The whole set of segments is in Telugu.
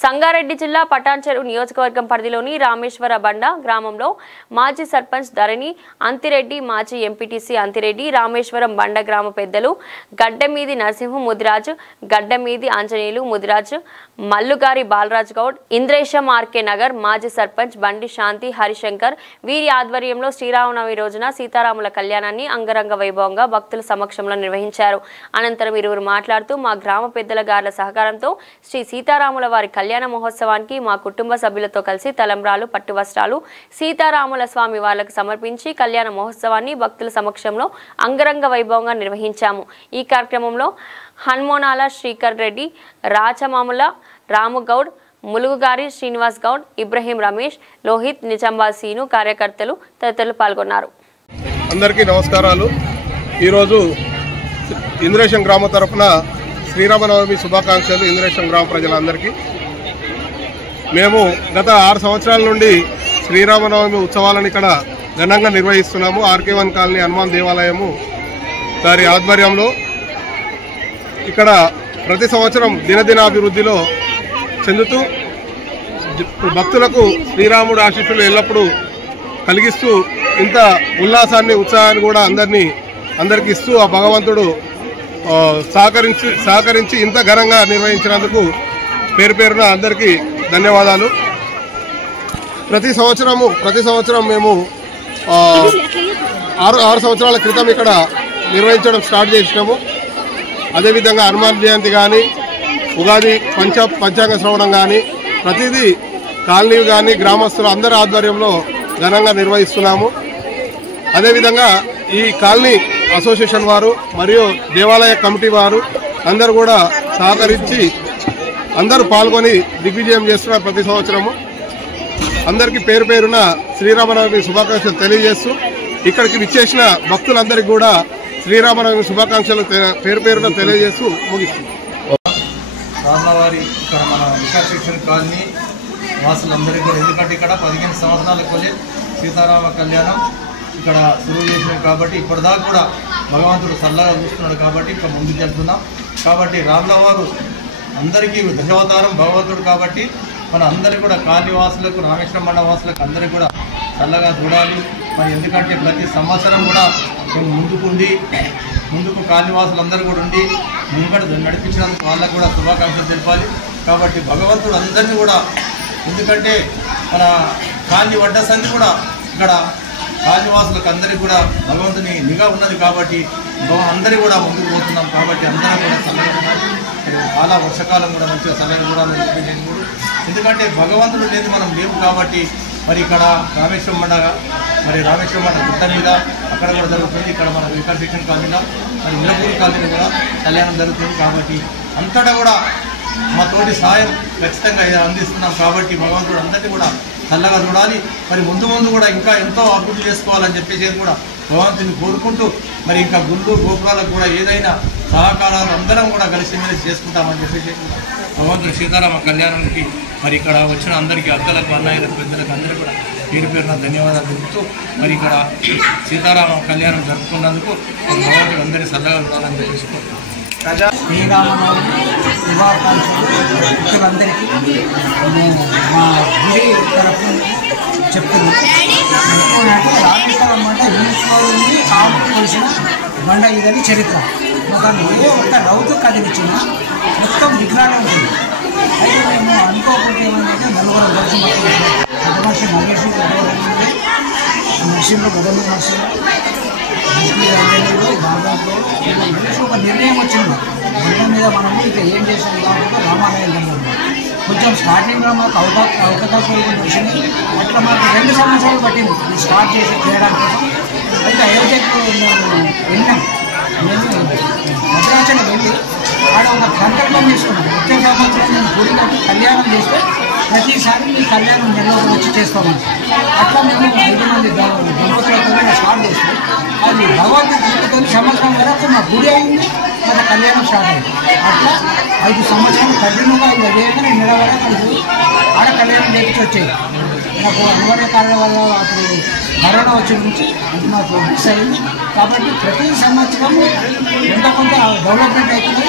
సంగారెడ్డి జిల్లా పటాన్చెరు నియోజకవర్గం పరిధిలోని రామేశ్వర బండ గ్రామంలో మాజీ సర్పంచ్ ధరణి అంతిరెడ్డి, మాజీ ఎంపీటీసీ అంతిరెడ్డి, రామేశ్వరం బండ గ్రామ పెద్దలు గడ్డమీది నరసింహ ముదిరాజు, గడ్డమీది ఆంజనేయులు ముదిరాజు, మల్లుగారి బాలరాజ్ గౌడ్, ఇంద్రేశం ఆర్కే నగర్ మాజీ సర్పంచ్ బండి శాంతి హరిశంకర్ వీరి ఆధ్వర్యంలో శ్రీరామనవమి రోజున సీతారాముల కళ్యాణాన్ని అంగరంగ వైభవంగా భక్తుల సమక్షంలో నిర్వహించారు. అనంతరం ఇరువురు మాట్లాడుతూ మా గ్రామ పెద్దల గార్ల సహకారంతో శ్రీ సీతారాముల వారి కళ్యాణ మహోత్సవానికి మా కుటుంబ సభ్యులతో కలిసి తలంబ్రాలు, పట్టు వస్త్రాలు సీతారాముల స్వామి వాళ్లకు సమర్పించి కళ్యాణ మహోత్సవాన్ని భక్తుల సమక్షంలో అంగరంగ వైభవంగా నిర్వహించాము. ఈ కార్యక్రమంలో హన్మోనాల శ్రీకర్ రెడ్డి, రాచమాముల రాముగౌడ్, ములుగుగారి శ్రీనివాస్ గౌడ్, ఇబ్రహీం రమేష్, లోహిత్, నిజామాబాద్ సీను కార్యకర్తలు తదితరులు పాల్గొన్నారు. అందరికీ నమస్కారాలు. ఈరోజు ఇంద్రేశం గ్రామ తరఫున శ్రీరామనవమి శుభాకాంక్షలు ఇంద్రేశం గ్రామ ప్రజలందరికీ. మేము గత 6 సంవత్సరాల నుండి శ్రీరామనవమి ఉత్సవాలను ఇక్కడ ఘనంగా నిర్వహిస్తున్నాము. RK1 కాలనీ హనుమాన్ దేవాలయము గారి ఆధ్వర్యంలో ఇక్కడ ప్రతి సంవత్సరం దినదినాభివృద్ధిలో చెందుతూ భక్తులకు శ్రీరాముడు ఆశీస్సులు ఎల్లప్పుడూ కలిగిస్తూ ఇంత ఉల్లాసాన్ని, ఉత్సాహాన్ని కూడా అందరికీ ఇస్తూ ఆ భగవంతుడు సహకరించి ఇంత ఘనంగా నిర్వహించినందుకు పేరు పేరున అందరికీ ధన్యవాదాలు. ప్రతి సంవత్సరం మేము 6 సంవత్సరాల క్రితం ఇక్కడ నిర్వహించడం స్టార్ట్ చేసినాము. అదేవిధంగా హనుమాన్ జయంతి కానీ, ఉగాది పంచాంగ శ్రవణం కానీ ప్రతిదీ కాలనీ కానీ గ్రామస్తులు అందరి ఆధ్వర్యంలో ఘనంగా నిర్వహిస్తున్నాము. అదేవిధంగా ఈ కాలనీ అసోసియేషన్ వారు మరియు దేవాలయ కమిటీ వారు అందరూ కూడా సహకరించి అందరూ పాల్గొని దిగ్విజయం చేస్తున్నారు. ప్రతి సంవత్సరము అందరికీ పేరు పేరున శ్రీరామనవమి శుభాకాంక్షలు తెలియజేస్తూ ఇక్కడికి విచ్చేసిన భక్తులందరికీ కూడా శ్రీరామనవమి శుభాకాంక్షలు పేరు పేరున తెలియజేస్తూ ముగిస్తుంది. రామవారి ఇక్కడ మన విశాఖ కాలనీ వాసులందరికీ కూడా, ఎందుకంటే ఇక్కడ 15 సంవత్సరాల కొలే సీతారామ కళ్యాణం ఇక్కడ సులువు చేసినాం కాబట్టి ఇప్పటిదాకా కూడా భగవంతుడు చల్లగా చూస్తున్నాడు కాబట్టి ఇక్కడ ముందుకు వెళ్తున్నాం. కాబట్టి రాముల వారు అందరికీ దశావతారం భగవంతుడు కాబట్టి మన అందరికీ కూడా కాళీవాసులకు, రామేశ్వరం బండ వాసులకు అందరికీ కూడా చల్లగా చూడాలి. మరి ఎందుకంటే ప్రతి సంవత్సరం కూడా మేము ముందుకు కాళీవాసులందరూ కూడా ఉండి ముంగడ నడిపించినందుకు వాళ్ళకు కూడా శుభాకాంక్షలు తెలపాలి. కాబట్టి భగవంతుడు అందరినీ కూడా, ఎందుకంటే మన కాళీ వడ్డ సంధి కూడా ఇక్కడ కాళీవాసులకు అందరికీ కూడా భగవంతుని నిఘా ఉన్నది కాబట్టి అందరూ కూడా ముందుకు పోతున్నాం. కాబట్టి అందరం కూడా చల్లగా ఉండాలి. చాలా వర్షాకాలం కూడా మంచిగా చల్లగా చూడాలని చెప్పేసి కూడా, ఎందుకంటే భగవంతుడు లేదు మనం లేవు కాబట్టి మరి ఇక్కడ రామేశ్వరం బండ గుట్ట మీద అక్కడ కూడా జరుగుతుంది. ఇక్కడ మన వికాస్ కాలనీలో మరి మిలపూరి కాలనీలో కూడా కళ్యాణం జరుగుతుంది. కాబట్టి అంతటా కూడా మా తోటి సాయం ఖచ్చితంగా అందిస్తున్నాం. కాబట్టి భగవంతుడు అందరినీ కూడా చల్లగా చూడాలి. మరి ముందు కూడా ఇంకా ఎంతో అభివృద్ధి చేసుకోవాలని చెప్పేసి కూడా భగవంతుని కోరుకుంటూ మరి ఇంకా గుళ్ళు గోపురాలకు కూడా ఏదైనా సహకారాలు అందరం కూడా కలిసిమెలిసి చేసుకుంటామని చెప్పేసి భగవంతుని సీతారామ కళ్యాణానికి మరి ఇక్కడ వచ్చిన అందరికీ అక్కలకు, అన్నయ్యలకు, పెద్దలకు అందరూ కూడా పేరు పేరున ధన్యవాదాలు తెలుపుతూ మరి ఇక్కడ సీతారామ కళ్యాణం జరుపుకున్నందుకు భగవంతుడు అందరినీ చల్లగా ఉండాలని తెలుసుకుంటున్నాం. శ్రీరామనవమి శుభాకాంక్షలు భక్తులందరికీ మా గుడి తరఫు చెప్తున్నాం. రామేశ్వరం అంటే యూనిస్కోలో కాపు కొలిసిన బండ ఇదని చరిత్ర. దాన్ని ఏ ఒక్క రౌతు కదిలించిన మొత్తం విఘ్నాలే ఉంటుంది. అయితే మేము అనుకోకుండా ఏమంటే నలుగురు కలిసి పెద్ద మనిషి మహేష్ నర్సింహులు గదమి నర్సింహులు బాబాతో ఒక నిర్ణయం వచ్చింది. నిర్ణయం మీద మనం ఇక ఏం చేసాం కాబట్టి రామాలయం కనుగొన్నాం. కొంచెం స్టార్టింగ్లో మాకు అవకాశాలు వచ్చింది. అట్లా మాకు 2 సంవత్సరాలు పట్టింది ఇది స్టార్ట్ చేయడానికి కోసం. అయితే అయోధ్యకు వెళ్ళాం. మేము భద్రాచలం వెళ్ళి ఆడ ఒక సంకల్పం చేసుకున్నాం. వచ్చే సంవత్సరం నేను గుడి కట్టి కళ్యాణం చేస్తే ప్రతిసారి మీ కళ్యాణం నెలలో వచ్చి చేసుకోమని. అట్లా మేము 5 మంది దంపతులతో స్టార్ట్ చేస్తాం. అది భగవంతుడి సంవత్సరం వరకు మా గుడి అయింది, మన కళ్యాణం స్టార్ట్ అయింది. అట్లా 5 సంవత్సరాలు కంటిన్యూగా ఇలా చేయగానే నిలబడే కలిసి ఆడ కళ్యాణం చేసి వచ్చేది. మాకు అనివార్య కారణం వల్ల అప్పుడు కరోనా వచ్చి నుంచి అది మాకు మిస్ అయింది. కాబట్టి ప్రతి సంవత్సరం కొంత డెవలప్మెంట్ అవుతుంది.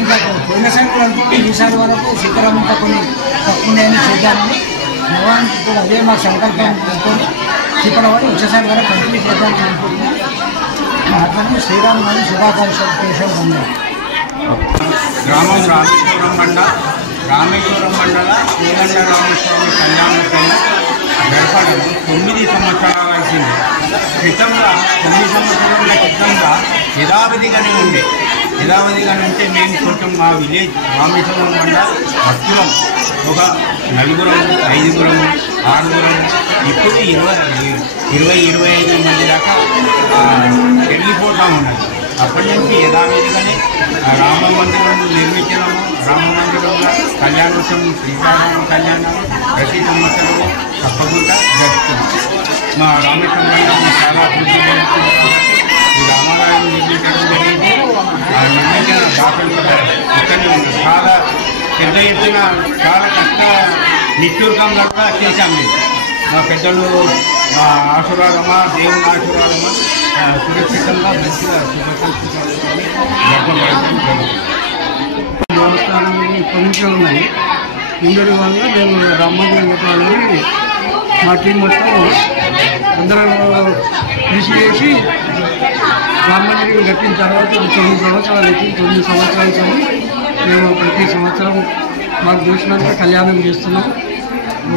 ఇంకా పోయినసారి కూడా అనుకుంటే ఈసారి వరకు శిఖరం ఇంకా కొన్ని తక్కువని చేద్దామని భగవానికి కూడా అదే మా సంకల్పం అనుకొని ఇక్కడ వాడు వచ్చేసారి వరకు కంప్లీట్ చేద్దామని అనుకుంటున్నాం. అట్లనే శ్రీరామనవమి శుభాకాంక్షలు పొందాం. గ్రామం రామేశ్వరం మండల కోదండ రామస్వామి కళ్యాణం జరపడం 9 సంవత్సరాలు అవుతుంది. క్రితంగా 9 సంవత్సరాల క్రితంగా యథావిధిగానే ఉంటే మేము కొంచెం మా విలేజ్ రామేశ్వరం మండల భక్తులం ఒక 4, 5, 6 ఇప్పుడు 20-25 మంది దాకా వెళ్ళిపోతూ ఉన్నది. అప్పటి నుంచి యథావిధిగానే రామ మందిరం నిర్మించడము, రామ మందిరంలో కళ్యాణోత్సవం, శ్రీరామ కళ్యాణం ప్రతి సంవత్సరము తప్పకుండా జరుపుతున్నాం. మా రామేశ్వరం మండలం చాలా అభివృద్ధి జరుగుతుంది. ఈ రామాలయం నిర్మించడం జరిగింది. ఆ నిర్మించిన దాఖలు కూడా ఇక్కడనే ఉంది. చాలా పెద్ద ఎత్తున చాలా నిట్టూర్కంగా కూడా చేశాం. మేము మా పెద్దలు ఆశీర్వాదమా, దేవుని ఆశీర్వాదమా సురక్షితంగా మంచిగా దేవస్థానం ఇప్పటి నుంచే ఉన్నాయి. ఉండడం వల్ల మేము రామమందిరం కట్టాలని మా టీం మొత్తం అందరం కృషి చేసి రామమందిరం కట్టిన తర్వాత 9 సంవత్సరాలు అయితే 9 సంవత్సరాలు మేము ప్రతి సంవత్సరం మాకు చూసినంత కళ్యాణం చేస్తున్నాం.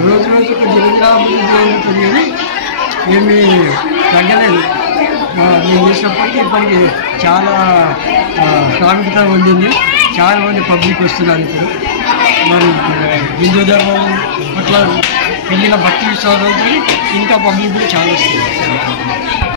రోజు రోజుకు జిల్లా అభివృద్ధి తెలియదు, ఏమీ తగ్గలేదు. మేము చేసినప్పటికీ ఇప్పటికి చాలా ప్రాముఖ్యత పొందింది. చాలా మంది పబ్లిక్ వస్తున్నారు. ఇప్పుడు మరి హిందూ ధర్మం పట్ల పెరిగిన భక్తి విశ్వాసంతో ఇంకా పబ్లిక్ కూడా చాలా వస్తుంది.